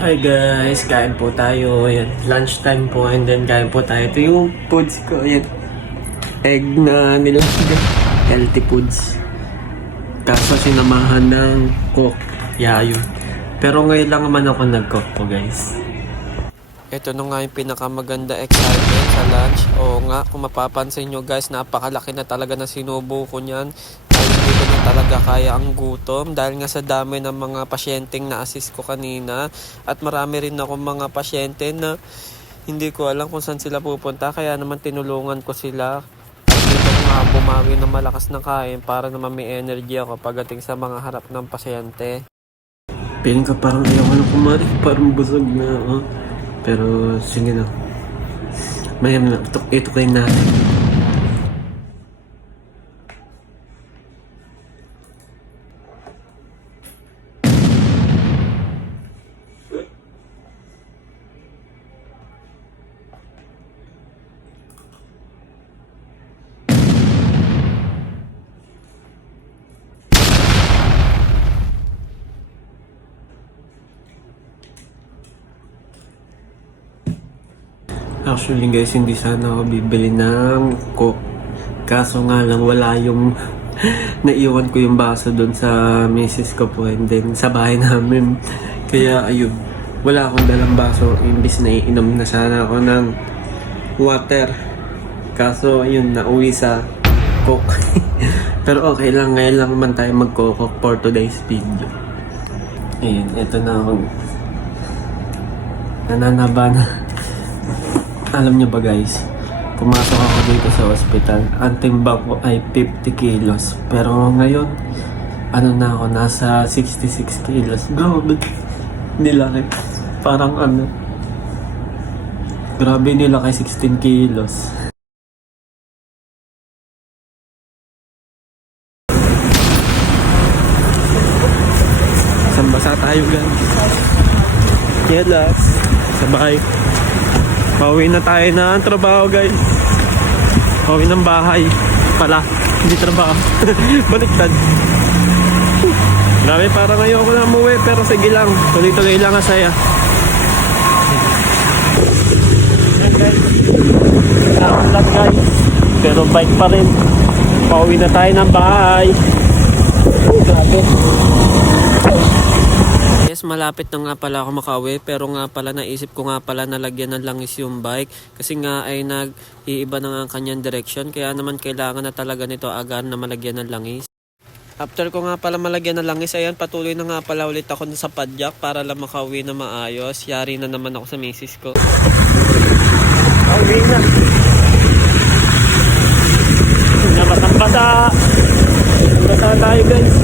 Hi guys, kain po tayo. Ayan, lunch time po and then kain po tayo. Ito yung foods ko. Ayan, egg na nilagyan. Healthy foods. Kaso sinamahan ng cook. Yeah, yun. Pero ngayon lang naman ako nag-cook po guys. Ito na nga yung pinakamaganda excitement sa lunch. Oo nga, kung mapapansin nyo guys, napakalaki na talaga na sinubo ko niyan. Dahil hindi ko na talaga kaya ang gutom. Dahil nga sa dami ng mga pasyenteng na-assist ko kanina. At marami rin akong mga pasyente na hindi ko alam kung saan sila pupunta. Kaya naman tinulungan ko sila. At dito ko nga bumawi na malakas na kain para naman may energy ako pagdating sa mga harap ng pasyente. Piling ka parang ayaw ko na kumain. Parang busog na ako. Pero sige na. Mayroon na. Ito kayo natin. Actually guys, hindi sana ako bibili ng coke. Kaso nga lang wala yung naiwan ko yung baso doon sa misis ko po and then sa bahay namin. Kaya ayun, wala akong dalang baso. Imbis na iinom na sana ako ng water. Kaso ayun, nauwi sa coke. Pero okay lang, ngayon lang man tayo magkokok for today's video. Ayun, eto na ako. Nananaba na. Alam niyo ba guys, pumasok ako dito sa hospital, ang timbang ko ay 50 kilos. Pero ngayon, ano na ako, nasa 66 kilos. Grabe, nilaki. Parang ano, grabe nilaki 16 kilos. Sambasa tayo guys. Yelas, sabay. Pauwi na tayo ng trabaho guys. Pauwi ng bahay pala, hindi trabaho. Baliktad. Grabe, parang ayoko na umuwi. Pero sige lang, tuloy-tuloy lang ang saya. Yan guys, lang guys. Pero bike pa rin. Pauwi na tayo ng bahay. Grabe. Yes, malapit na nga pala ako makauwi, pero nga pala naisip ko nga pala na lagyan ng langis yung bike kasi nga ay nag-iiba na nga ang kanyang direction, kaya naman kailangan na talaga nito agad na malagyan ng langis. After ko nga pala malagyan ng langis, ayan, patuloy na nga pala ulit ako sa padyak para lang makauwi na maayos. Yari na naman ako sa misis ko. Pauwi na. Basa tayo guys.